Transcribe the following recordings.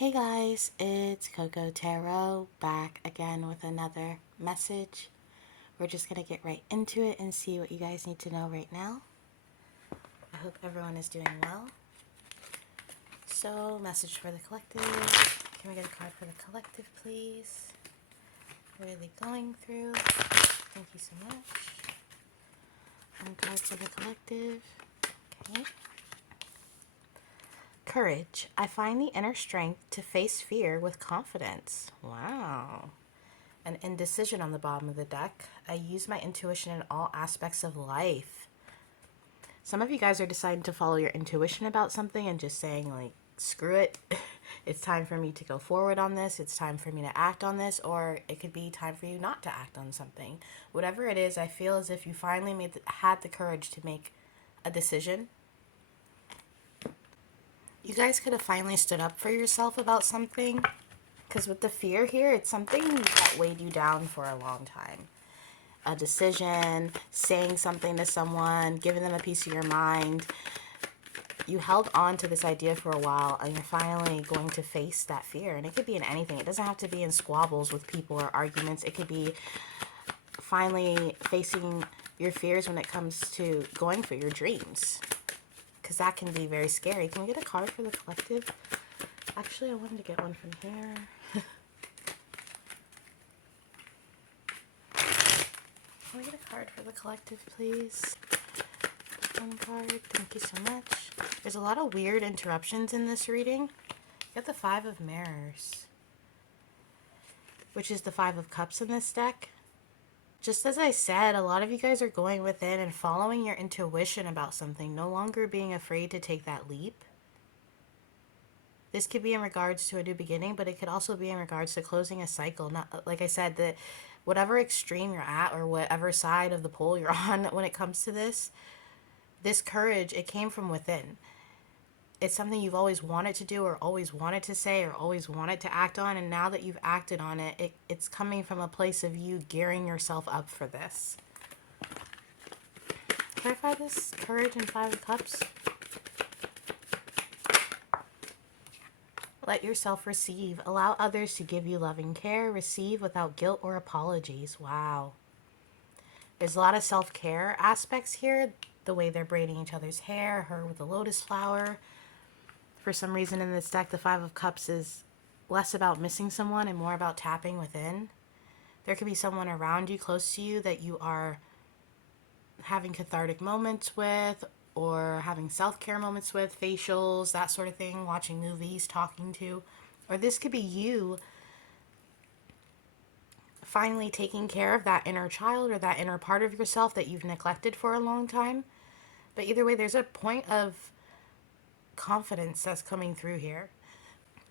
Hey guys, it's CocoaTarot back again with another message. We're just going to get right into it and see what you guys need to know right now. I hope everyone is doing well. So, message for the collective. Can we get a card for the collective, please? Really going through. Thank you so much. One card for the collective. Okay. Courage. I find the inner strength to face fear with confidence. Wow. An indecision on the bottom of the deck. I use my intuition in all aspects of life. Some of you guys are deciding to follow your intuition about something and just saying, like, screw it. It's time for me to go forward on this. It's time for me to act on this. Or it could be time for you not to act on something. Whatever it is, I feel as if you finally had the courage to make a decision. You guys could have finally stood up for yourself about something. Because with the fear here, it's something that weighed you down for a long time. A decision, saying something to someone, giving them a piece of your mind. You held on to this idea for a while, and you're finally going to face that fear. And it could be in anything. It doesn't have to be in squabbles with people or arguments. It could be finally facing your fears when it comes to going for your dreams. Because that can be very scary. Can we get a card for the collective? Actually, I wanted to get one from here. Can we get a card for the collective, please? One card. Thank you so much. There's a lot of weird interruptions in this reading. You got the Five of Mirrors, which is the Five of Cups in this deck. Just as I said, a lot of you guys are going within and following your intuition about something, no longer being afraid to take that leap. This could be in regards to a new beginning, but it could also be in regards to closing a cycle. Not, like I said, that whatever extreme you're at or whatever side of the pole you're on when it comes to this courage, it came from within. It's something you've always wanted to do or always wanted to say or always wanted to act on, and now that you've acted on it, it's coming from a place of you gearing yourself up for this. Clarify this, courage and Five of Cups. Let yourself receive. Allow others to give you loving care. Receive without guilt or apologies. Wow. There's a lot of self-care aspects here. The way they're braiding each other's hair, her with the lotus flower. For some reason in this deck, the Five of Cups is less about missing someone and more about tapping within. There could be someone around you, close to you, that you are having cathartic moments with, or having self-care moments with, facials, that sort of thing, watching movies, talking to. Or this could be you finally taking care of that inner child or that inner part of yourself that you've neglected for a long time. But either way, there's a point of confidence that's coming through here.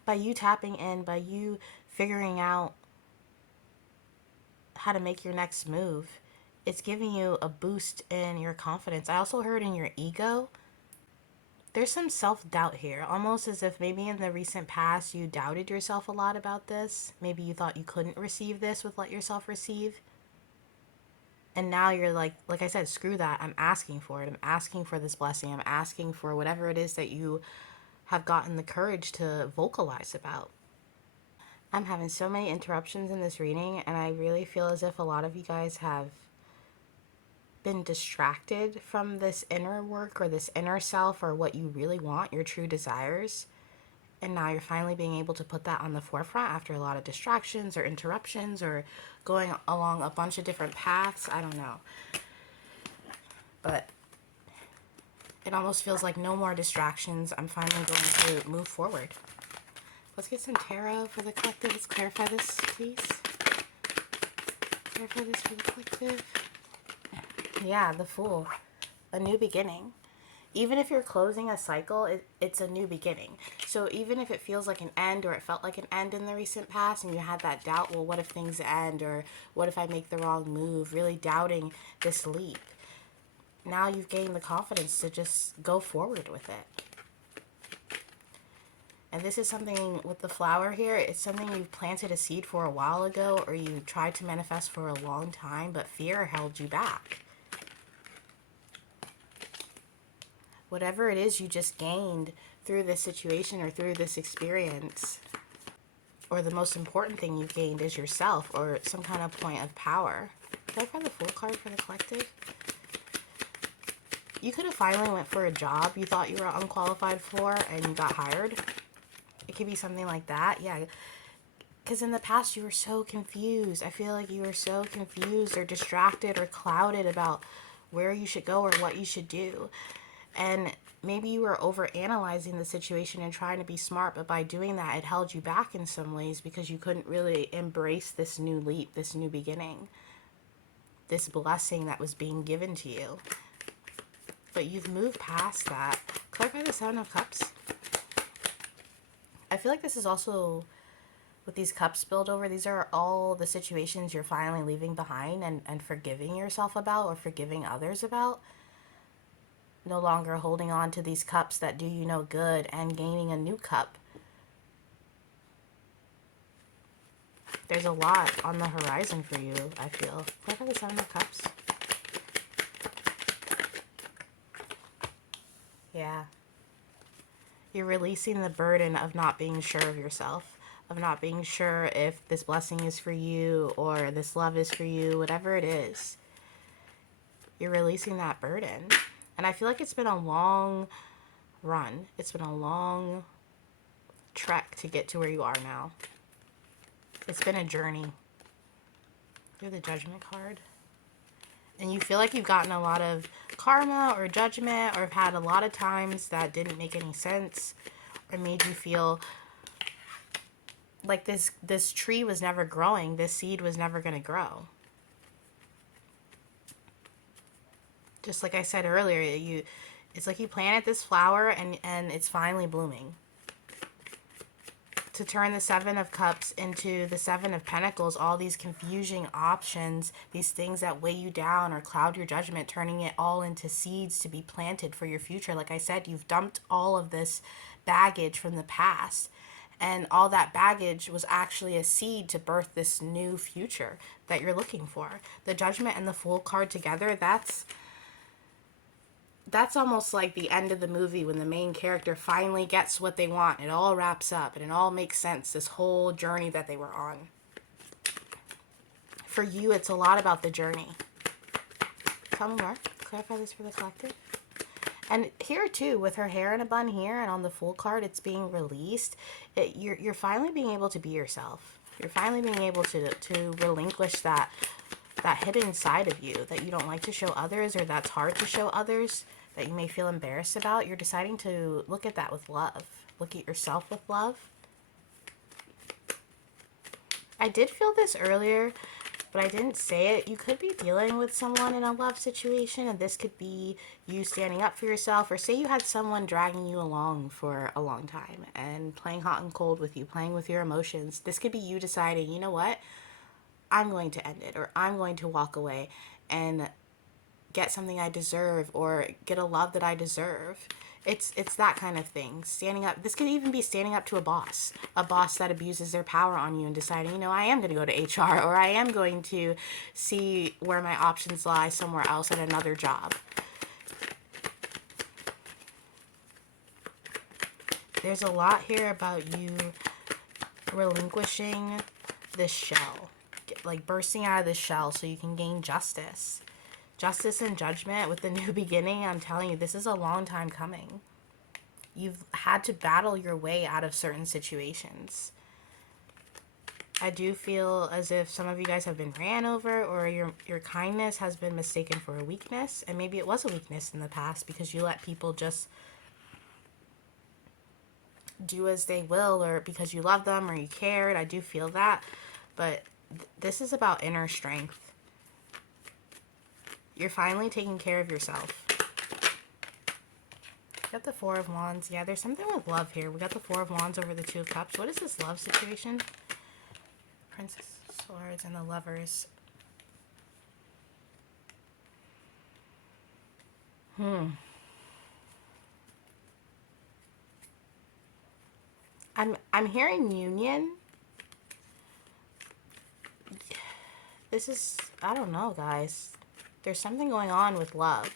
By you tapping in, by you figuring out how to make your next move, it's giving you a boost in your confidence. I also heard in your ego. There's some self-doubt here, almost as if maybe in the recent past you doubted yourself a lot about this. Maybe you thought you couldn't receive this with Let Yourself Receive. And now you're like I said, screw that. I'm asking for it. I'm asking for this blessing. I'm asking for whatever it is that you have gotten the courage to vocalize about. I'm having so many interruptions in this reading, and I really feel as if a lot of you guys have been distracted from this inner work or this inner self or what you really want, your true desires. And now you're finally being able to put that on the forefront after a lot of distractions or interruptions or going along a bunch of different paths. I don't know. But it almost feels like no more distractions. I'm finally going to move forward. Let's get some tarot for the collective. Let's clarify this, please. Clarify this for the collective. Yeah, the Fool. A new beginning. Even if you're closing a cycle, it's a new beginning. So even if it feels like an end or it felt like an end in the recent past and you had that doubt, well, what if things end? Or what if I make the wrong move? Really doubting this leap. Now you've gained the confidence to just go forward with it. And this is something with the flower here. It's something you've planted a seed for a while ago or you tried to manifest for a long time, but fear held you back. Whatever it is you just gained through this situation or through this experience, or the most important thing you've gained is yourself, or some kind of point of power. Did I find the Fool card for the collective? You could have finally went for a job you thought you were unqualified for and you got hired. It could be something like that. Yeah. Because in the past you were so confused. I feel like you were so confused or distracted or clouded about where you should go or what you should do. And maybe you were over analyzing the situation and trying to be smart, but by doing that it held you back in some ways because you couldn't really embrace this new leap, this new beginning, this blessing that was being given to you. But you've moved past that. Clarify the Seven of Cups. I feel like this is also, with these cups spilled over, these are all the situations you're finally leaving behind and forgiving yourself about or forgiving others about. No longer holding on to these cups that do you no good and gaining a new cup. There's a lot on the horizon for you, I feel. Clarify the Seven of Cups. Yeah. You're releasing the burden of not being sure of yourself, of not being sure if this blessing is for you or this love is for you, whatever it is. You're releasing that burden. And I feel like it's been a long run. It's been a long trek to get to where you are now. It's been a journey. You're the Judgment card. And you feel like you've gotten a lot of karma or judgment, or have had a lot of times that didn't make any sense or made you feel like this tree was never growing, this seed was never going to grow. Just like I said earlier, it's like you planted this flower and it's finally blooming. To turn the Seven of Cups into the Seven of Pentacles, all these confusing options, these things that weigh you down or cloud your judgment, turning it all into seeds to be planted for your future. Like I said, you've dumped all of this baggage from the past, and all that baggage was actually a seed to birth this new future that you're looking for. The Judgment and the Fool card together, that's almost like the end of the movie when the main character finally gets what they want. It all wraps up and it all makes sense, this whole journey that they were on. For you, it's a lot about the journey. Tell me more. Clarify this for the collective. And here too, with her hair in a bun here and on the Fool card, it's being released. You're finally being able to be yourself. You're finally being able to relinquish that hidden side of you that you don't like to show others, or that's hard to show others, that you may feel embarrassed about. You're deciding to look at that with love. Look at yourself with love. I did feel this earlier, but I didn't say it. You could be dealing with someone in a love situation, and this could be you standing up for yourself, or say you had someone dragging you along for a long time and playing hot and cold with you, playing with your emotions. This could be you deciding, you know what? I'm going to end it, or I'm going to walk away and get something I deserve, or get a love that I deserve. It's that kind of thing. Standing up. This could even be standing up to a boss that abuses their power on you, and deciding, you know, I am going to go to HR, or I am going to see where my options lie somewhere else at another job. There's a lot here about you relinquishing this shell, like bursting out of this shell so you can gain justice. Justice and judgment with the new beginning. I'm telling you, this is a long time coming. You've had to battle your way out of certain situations. I do feel as if some of you guys have been ran over, or your kindness has been mistaken for a weakness. And maybe it was a weakness in the past because you let people just do as they will, or because you love them or you cared. I do feel that. But this is about inner strength. You're finally taking care of yourself. Got the Four of Wands. Yeah, there's something with love here. We got the Four of Wands over the Two of Cups. What is this love situation? Princess of Swords and the Lovers. I'm hearing union. This is, I don't know, guys. There's something going on with love.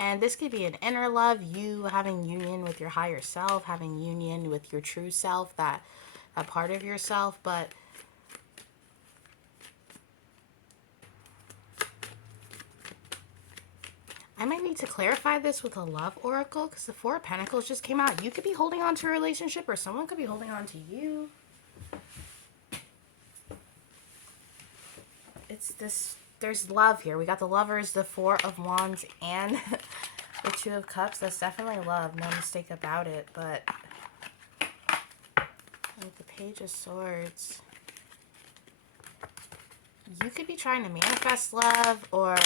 And this could be an inner love, you having union with your higher self, having union with your true self, that a part of yourself, but I might need to clarify this with a love oracle, because the Four of Pentacles just came out. You could be holding on to a relationship, or someone could be holding on to you. It's this, there's love here. We got the Lovers, the Four of Wands, and the Two of Cups. That's definitely love, no mistake about it. But like the Page of Swords, you could be trying to manifest love, or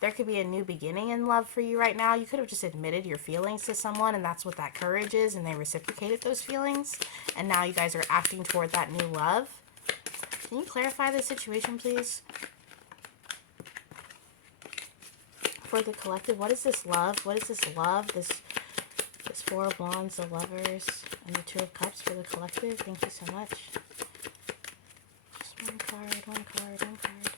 there could be a new beginning in love for you right now. You could have just admitted your feelings to someone, and that's what that courage is, and they reciprocated those feelings, and now you guys are acting toward that new love. Can you clarify the situation, please? For the collective, what is this love? What is this love? This Four of Wands, the Lovers, and the Two of Cups for the collective. Thank you so much. Just one card, one card, one card.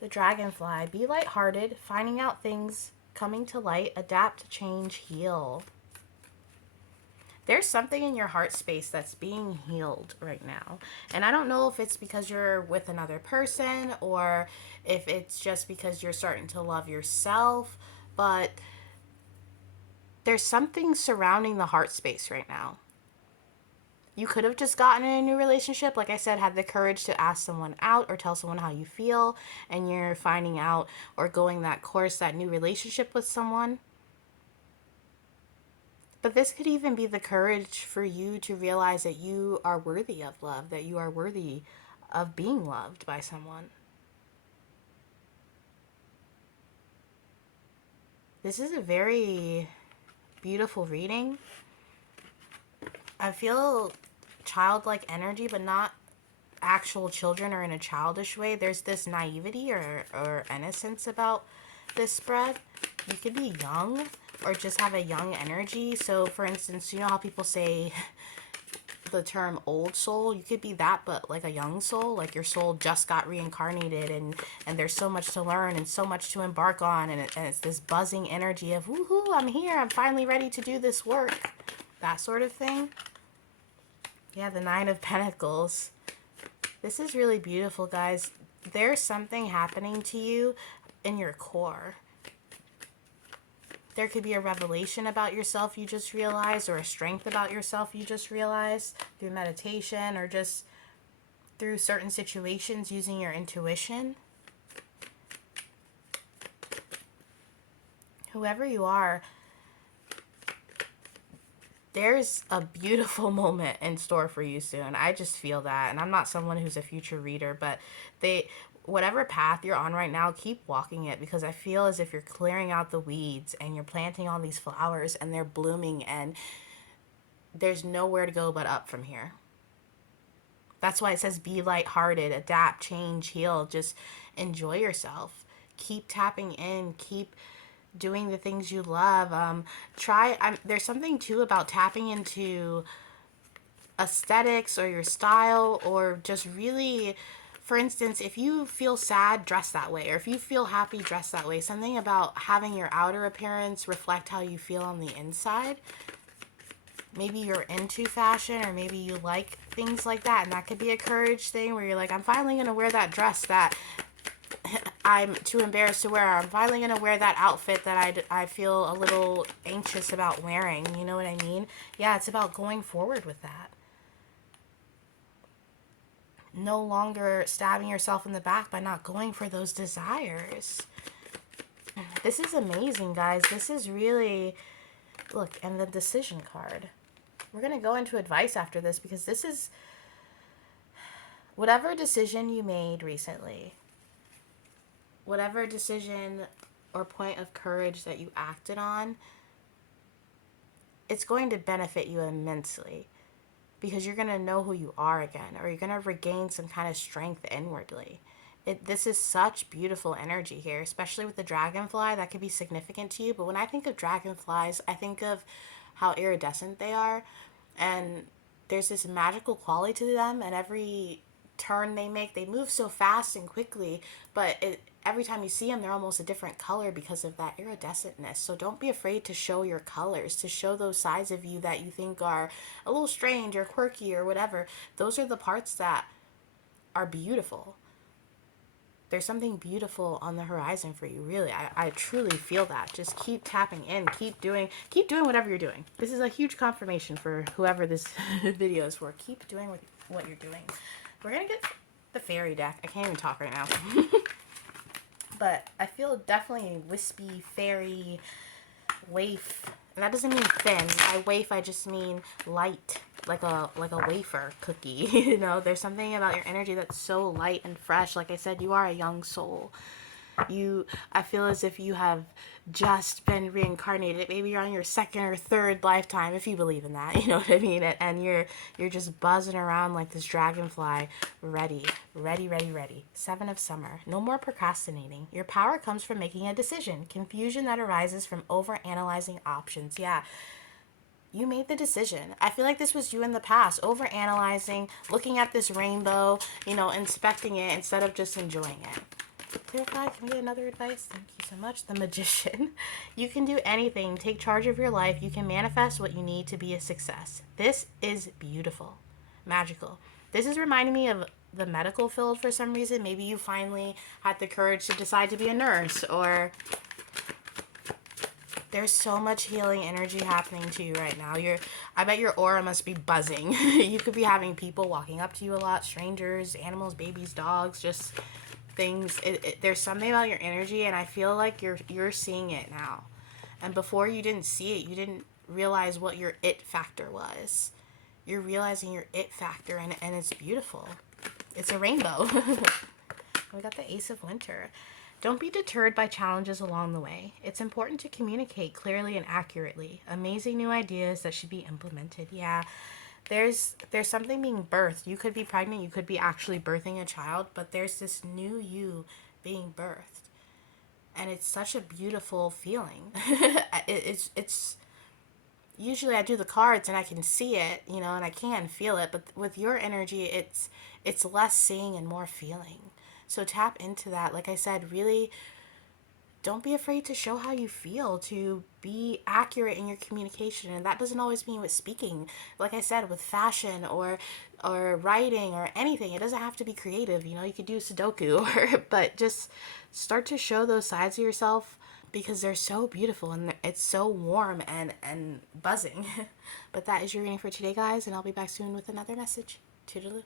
The Dragonfly. Be lighthearted, finding out things, coming to light, adapt, change, heal. There's something in your heart space that's being healed right now. And I don't know if it's because you're with another person, or if it's just because you're starting to love yourself, but there's something surrounding the heart space right now. You could have just gotten in a new relationship, like I said, had the courage to ask someone out or tell someone how you feel, and you're finding out or going that course, that new relationship with someone. But this could even be the courage for you to realize that you are worthy of love, that you are worthy of being loved by someone. This is a very beautiful reading. I feel childlike energy, but not actual children or in a childish way. There's this naivety or innocence about this spread. You could be young or just have a young energy. So for instance, you know how people say the term old soul? You could be that, but like a young soul, like your soul just got reincarnated, and there's so much to learn and so much to embark on, and it's this buzzing energy of woohoo, I'm here, I'm finally ready to do this work, that sort of thing. Yeah, the Nine of Pentacles. This is really beautiful, guys. There's something happening to you in your core. There could be a revelation about yourself you just realized, or a strength about yourself you just realized through meditation, or just through certain situations using your intuition. Whoever you are, there's a beautiful moment in store for you soon. I just feel that. And I'm not someone who's a future reader, but whatever path you're on right now, keep walking it, because I feel as if you're clearing out the weeds and you're planting all these flowers and they're blooming, and there's nowhere to go but up from here. That's why it says be lighthearted, adapt, change, heal. Just enjoy yourself. Keep tapping in. Keep doing the things you love. There's something too about tapping into aesthetics or your style, or just really, for instance, if you feel sad, dress that way, or if you feel happy, dress that way. Something about having your outer appearance reflect how you feel on the inside. Maybe you're into fashion, or maybe you like things like that, and that could be a courage thing where you're like, I'm finally going to wear that dress that I'm too embarrassed to wear. I'm finally going to wear that outfit that I feel a little anxious about wearing. You know what I mean? Yeah, it's about going forward with that. No longer stabbing yourself in the back by not going for those desires. This is amazing, guys. This is really... Look, and the Decision card. We're going to go into advice after this, because this is... Whatever decision you made recently, whatever decision or point of courage that you acted on, it's going to benefit you immensely, because you're going to know who you are again, or you're going to regain some kind of strength inwardly. This is such beautiful energy here, especially with the dragonfly. That could be significant to you, but when I think of dragonflies, I think of how iridescent they are, and there's this magical quality to them, and every turn they make, they move so fast and quickly, but every time you see them, they're almost a different color because of that iridescentness. So don't be afraid to show your colors, to show those sides of you that you think are a little strange or quirky or whatever. Those are the parts that are beautiful. There's something beautiful on the horizon for you, really. I truly feel that. Just keep tapping in, keep doing whatever you're doing. This is a huge confirmation for whoever this video is for. Keep doing what you're doing. We're gonna get the fairy deck. I can't even talk right now. But I feel definitely wispy, fairy, waif. And that doesn't mean thin. By waif, I just mean light, like a wafer cookie. You know, there's something about your energy that's so light and fresh. Like I said, you are a young soul. I feel as if you have just been reincarnated. Maybe you're on your second or third lifetime, if you believe in that. You know what I mean? And you're just buzzing around like this dragonfly, ready. Seven of Summer. No more procrastinating. Your power comes from making a decision. Confusion that arises from over-analyzing options. Yeah. You made the decision. I feel like this was you in the past, over-analyzing, looking at this rainbow, you know, inspecting it instead of just enjoying it. Clarify, can we get another advice? Thank you so much. The Magician. You can do anything. Take charge of your life. You can manifest what you need to be a success. This is beautiful. Magical. This is reminding me of the medical field for some reason. Maybe you finally had the courage to decide to be a nurse, or there's so much healing energy happening to you right now. I bet your aura must be buzzing. You could be having people walking up to you a lot, strangers, animals, babies, dogs, just things. There's something about your energy, and I feel like you're seeing it now. And before you didn't see it, you didn't realize what your it factor was. You're realizing your it factor, and it's beautiful. It's a rainbow. We got the Ace of Winter. Don't be deterred by challenges along the way. It's important to communicate clearly and accurately. Amazing new ideas that should be implemented. Yeah. There's something being birthed. You could be pregnant, you could be actually birthing a child, but there's this new you being birthed. And it's such a beautiful feeling. It's usually I do the cards and I can see it, you know, and I can feel it, but with your energy it's less seeing and more feeling. So tap into that. Like I said, really don't be afraid to show how you feel, to be accurate in your communication. And that doesn't always mean with speaking. Like I said, with fashion or writing or anything. It doesn't have to be creative. You know, you could do Sudoku, but just start to show those sides of yourself because they're so beautiful and it's so warm and buzzing. But that is your reading for today, guys, and I'll be back soon with another message. Toodaloo.